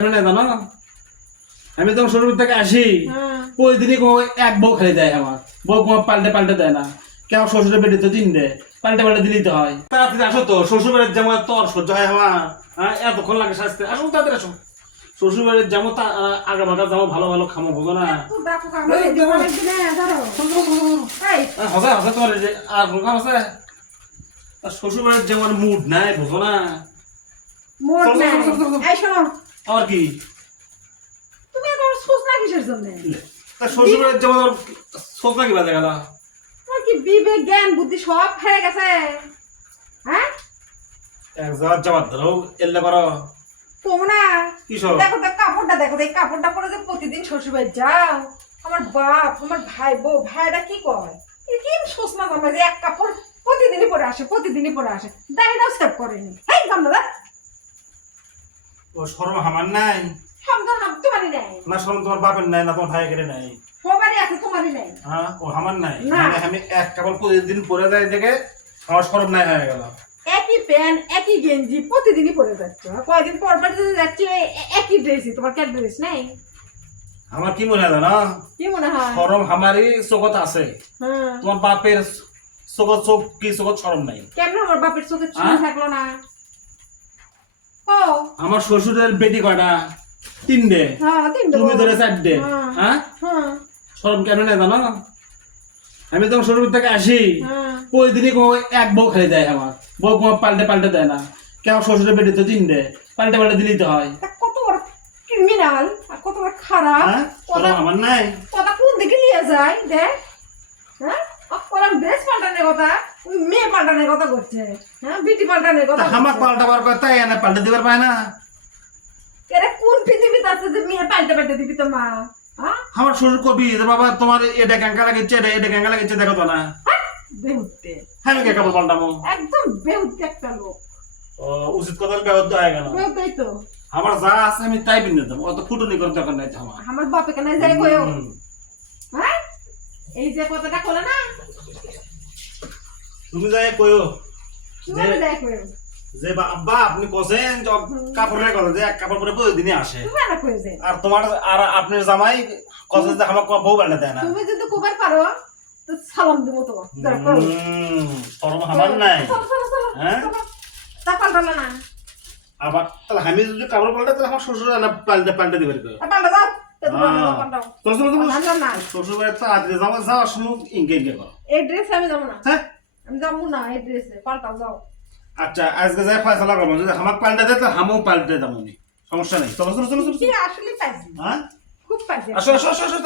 জানো আমি তখন শ্বশুর থেকে আসি প্রতিদিনই এক বউ খালি দেয় আমার বউ কোনো পাল্টে পাল্টে দেয় না কেমন শ্বশুরের পেটে তো দিন দেয় পাল্টে পাল্টে দিলেই তো হয় তাড়াতাড়ি আসো তো শ্বশুর বাড়ির যেমন তোর সহ্য হয় আমার হ্যাঁ এতক্ষণ লাগে সাজতে আসো তাড়াতাড়ি আসো শ্বশুর বাড়ির যেমন আগে ভাগা যাবো ভালো ভালো খামো বুঝো না হসা হসা তোমার আর কোন কাম আছে শ্বশুর বাড়ির যেমন মুড নাই বুঝো না আর কি তুমি এত সোচনা কিসের জন্য শ্বশুর বাড়ির যেমন সোচনা কি বাজে গেল তোমার কি বিবেক জ্ঞান বুদ্ধি সব ফেরে গেছে হ্যাঁ এক জায়গা যাবার ধরো এলে করো তোমরা কি সব দেখো কাপড়টা দেখো এই কাপড়টা পরে যে প্রতিদিন শ্বশুর বাড়ি যাও আমার বাপ আমার ভাই বউ ভাইরা কি কয় কি সোচনা জমা যে এক কাপড় প্রতিদিনই পরে আসে দাড়িটাও সেভ করেনি এই গামলা ও শরম আমার নাই তোমারই নাই না শরম তোমার বাপের নাই না তোমার ভাইয়ের নাই সবারই আছে তোমারই নাই হ্যাঁ ও আমার নাই মানে আমি এক কাপড় প্রতিদিন পরে যাই দেখে আমার শরম নাই হয়ে গেল একই প্যান্ট একই গেঞ্জি প্রতিদিনই পরে যাচ্ছ কয়েকদিন পর পর যদি যাচ্ছে একই ড্রেসই তোমার কি ড্রেস নেই আমার কি মনে হয় জানো কি মনে হয় শরম আমারই চোখত আছে তোমার বাপের চোখ কি চোখত শরম নাই কেন আমার বাপের চোখে চুল থাকলো না ও আমার শ্বশুরের বেটি কয়টা তিনটে তুমি ধরে চারটে হ্যাঁ শরম কেন নেই জানো আমি তখন শ্বশুর থেকে আসি প্রতিদিনই এক বউ খালি দেয় আমার বউ কোনো পাল্টে পাল্টে দেয় না কেমন শ্বশুরের বেটি তো তিনটে পাল্টে পাল্টে দিলেই তো হয় কত বড় ক্রিমিনাল আর কত বড় খারাপ আমার নাই কথা কোন দিকে নিয়ে যায় দেখ হ্যাঁ ওরা ড্রেস পাল্টানোর কথা মেয়ে পাল্টানোর কথা করছে হ্যাঁ বিটি পাল্টানোর কথা আমার পাল্টাবার কথা এনে পাল্টে দিবার পায় না এরা কোন পৃথিবীতে আছে যে মেয়ে পাল্টে দিবি তো মা আমার শ্বশুর কবি বাবা তোমার এটা ক্যাঙ্কা লাগিচ্ছে এটা ক্যাঙ্কা লাগিচ্ছে দেখো তো না বেহুতে হ্যাঁ কে কাপড় পাল্টামো একদম বেহুতে একটা লোক ও উচিত কথা বেহুতে হয়ে গেল বেহুতেই তো আমার যা আছে আমি তাই বিন্দু দেবো অত ফুটুনি করে দরকার নাই আমার বাপে কেন যাই কইও হ্যাঁ এই যে কথাটা কলে না তুমি যাই কইও তুমি যাই কইও যে আব্বা আপনি কোসেন কাপড়ের কথা যে এক কাপড় পরে প্রতিদিনই আসে তুমি না কইছে আর তোমার আর আপনার জামাই কোসেন যে আমার বউ বাড়লে দেয় না তুমি যদি কবার পারো তো সালাম দেব তোমার শরম আমার নাই হ্যাঁ তা পাল্টালো না আবার তাহলে আমি যদি কাপড় পাল্টে তাহলে আমার শ্বশুর পাল্টে দিবে পাল্টা দাও শ্বশুর বাড়ি তো আজকে যাওয়ার সময় ইনকে করো এই ড্রেসে আমি যাবো না হ্যাঁ আমি যাবো না এই ড্রেসে পাল্টাও যাও আচ্ছা আজকে যাই ফয়সালা করবো যদি আমাকে পাল্টে দেয় তো আমিও পাল্টে যাবো সমস্যা নেই চলো চলো চলো চলো আসলে পাইছি হ্যাঁ খুব পাইছি আসো আসো আসো